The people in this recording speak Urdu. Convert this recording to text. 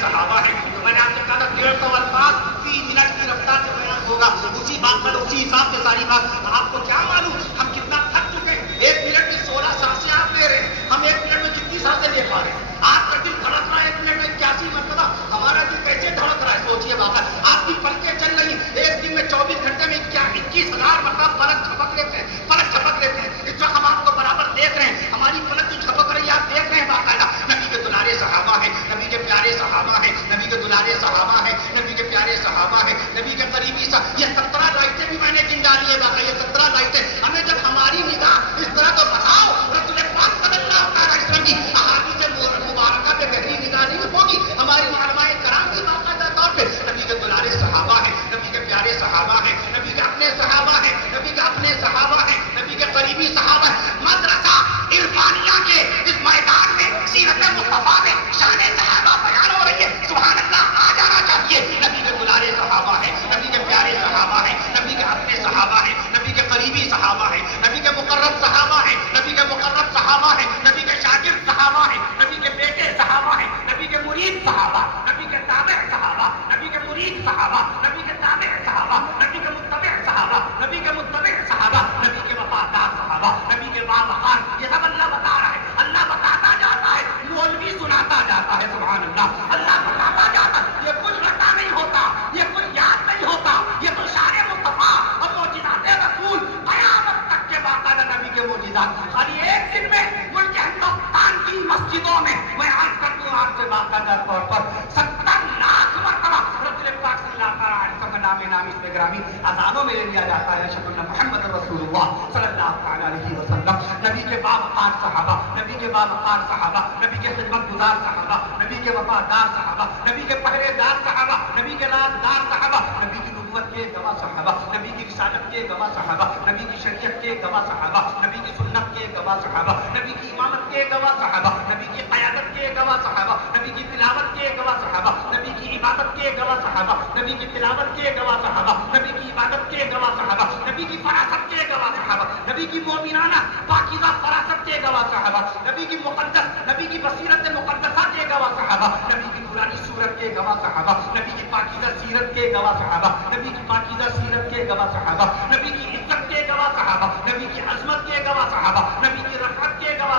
صحابہ ہیں. تو میں نے آپ سے کہا تھا 150 الفاظ 3 منٹ کی رفتار سے بیان ہوگا. اسی بات پر اسی حساب سے ساری بات. آپ کو کیا معلوم ہم کتنا تھک چکے ہیں. 1 منٹ میں 16 سانسیں آپ لے رہے ہیں, ہم 1 منٹ میں کتنی سانسیں لے پا رہے ہیں. آپ کا دل دھڑک رہا ہے 1 منٹ میں 81 مرتبہ, ہمارا دل کیسے دھڑک رہا ہے سوچیے بات. آپ کی پلکیں چل رہی ہیں, ایک دن میں 24 گھنٹے میں 21,000 مرتبہ پلک جھپک لیتے ہیں, پلک جھپک لیتے ہیں. اس وقت ہم آپ کو برابر دیکھ رہے ہیں, ہماری پلک جو جھپک رہی ہے آپ دیکھ رہے ہیں باقاعدہ. نبی کے دلارے صحابہ ہیں, نبی کے پیارے صحابہ ہیں, نبی کے دلارے صحابہ ہیں, نبی کے پیارے صحابہ ہیں, نبی کے قریبی یہ 17 لائٹیں بھی میں نے گن ڈالی ہے باقاعدہ. یہ 17 لائٹیں ہمیں جب ہماری نگاہ اس طرح تو بتاؤ رسول پاک صلی اللہ علیہ وسلم کی احادیث مبارکہ پہ گہری نگاہ نہیں ہوگی ہماری علماء کرام کی باقاعدہ طور پہ. نبی کے دلارے صحابہ ہیں, نبی کے پیارے صحابہ ہیں, نبی کے اپنے صحابہ ہیں, نبی کے اپنے صحابہ ہیں, نبی کے قریبی صحابہ ہیں. مدرسہ عرفانیہ کے اس میدان میں سیرت مصطفیٰ میں شان صحابہ بیان ہو رہی ہے. سبحان اللہ, آ جانا چاہیے. نبی کے دلارے صحابہ ہیں, نبی کے پیارے صحابہ ہیں, نبی کے اپنے صحابہ ہیں, نبی کے قریبی صحابہ ہیں, نبی کے مقرب صحابہ ہیں, نبی کے مقرب صحابہ ہیں, نبی کے شاگرد صحابہ ہیں, نبی کے بیٹے صحابہ ہیں, نبی کے مرید صحابہ, نبی کے تابع صحابہ, نبی کے مرید صحابہ, نبی کے تابع صحابہ, نبی کے متبع صحابہ, نبی کے متبع صحابہ, نبی کے وفادار صحابہ, نبی کے وابخار. یہ سب اللہ بتا رہا ہے, اللہ بتاتا جاتا ہے, مولوی سناتا جاتا ہے. سبحان اللہ, اللہ بتاتا جاتا ہے. یہ کچھ رٹا نہیں ہوتا, یہ کچھ یاد نہیں ہوتا, یہ تو شان مصطفیٰ اور معجزات رسول قیامت تک کے باقاعدہ نبی کے معجزات. خالی ایک دن میں ملک ہندوستان کی مسجدوں میں میں عرض کر دوں آپ سے باقاعدہ طور پر 70 لاکھ مرتبہ رسول پاک صلی اللہ علیہ وسلم کا نام اس میں گرامی اذانوں میں لے لیا جاتا ہے. اشہد ان محمد رسول اللہ صلی اللہ علیہ وسلم. نبی کے باوقار صحابہ, نبی کے باوقار صحابہ, نبی کے خدمت گزار صحابہ, نبی کے وفادار صحابہ, نبی کے پہرے دار صحابہ, نبی کے رازدار صحابہ, نبی کی نبوت کے گواہ صحابہ, نبی کی رسالت کے گواہ صحابہ, نبی کی شریعت کے گواہ صحابہ, نبی کی سنت کے گواہ صحابہ, نبی کی امامت کے گواہ صحابہ, نبی کی قیادت کے گواہ صحابہ, نبی کی تلاوت کے گواہ صحابہ, نبی کی عبادت کے گواہ صحابہ, نبی کی تلاوت کے گواہ صحابہ, نبی کی عبادت کے گواہ صحابہ, نبی کی فراست کے گواہ صحابہ, نبی کی مومنانہ پاکیزہ فراست کے گواہ صحابہ, نبی کی مقدس, نبی کی بصیرت مقدسہ کے گواہ صحابہ, نبی کی نورانی صورت کے گواہ صحابہ, نبی کی پاکیزہ سیرت کے گواہ صحابہ, نبی کی پاکیزہ سیرت کے گواہ صحابہ, نبی کی عزت کے گواہ صحابہ, نبی کی عظمت کے گواہ صحابہ, نبی کی رفعت کے گواہ